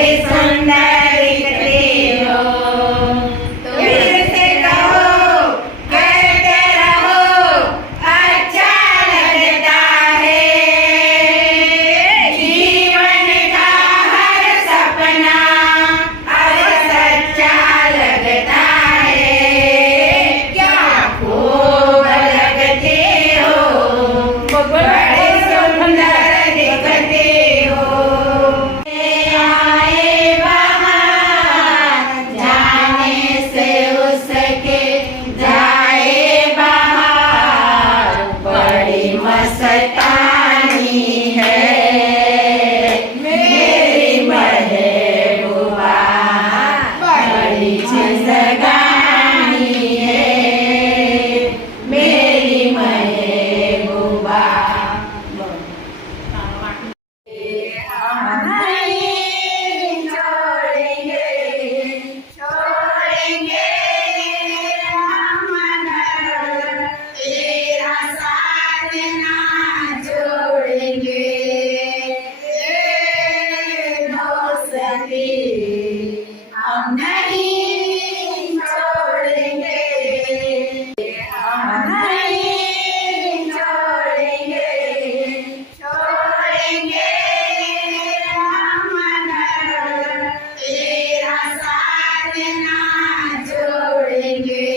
बड़ी सुंदर दिखती हो। फिर से कहो, कहते रहो, अच्छा लगता है। जीवन का हर सपना अब सच्चा लगता है। क्या खूब लगते हो, बड़े सुंदर दिखते हो। आए बहार, जाने से उसके जाए बहार। बड़ी मस्तानी है मेरी महबूबा, बड़ी जिंदगानी है मेरी महबूबा। हम नहीं छोड़ेंगे, छोड़ेंगे हम न, तेरा साथ ना छोड़ेंगे। दोस्ती हम नहीं छोड़ेंगे, हम नहीं छोड़ेंगे, छोड़ेंगे हम न, तेरा साथ ना छोड़ेंगे।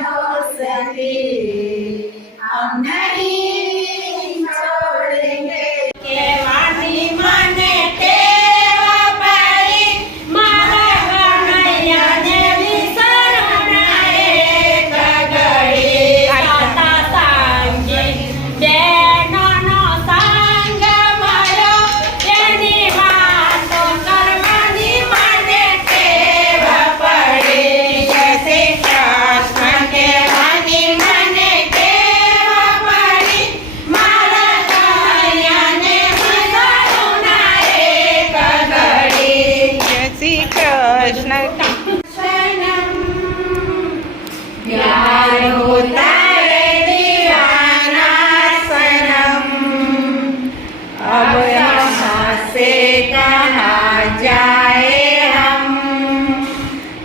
दोस्ती हम नहीं छोड़ेंगे। के वाणी મને ટેવ પડી, મારા કનૈયાને વિસરણા એક ઘડી. તાતા સાંગી બહેનોનો સાંગ મળ્યો, એની વાતો કરવાની મને ટેવ પડી. જય શ્રી કૃષ્ણ કહેવાની મને ટેવ પડી, મારા કનૈયાને વિસરણા એક ઘડી. જય શ્રી કૃષ્ણ. प्यार होता है दीवाना सनम, अब यहाँ से कहाँ जाए हम।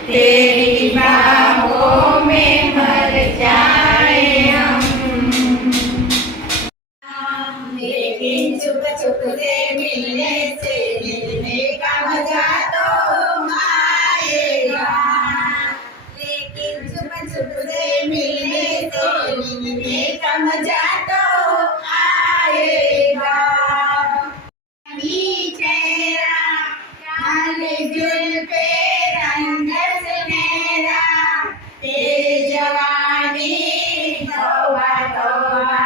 तेरी बाहों में मर जाए हम। लेकिन चुप चुप से मिलने से मिलने का मजा तो आएगा। लेकिन चुप चुप से मिलने से मिलने का मजा तो आएगा। नी चेहरा, काले जुल्फे, रंग सुनहरा, तेरी जवानी तौबा तौबा।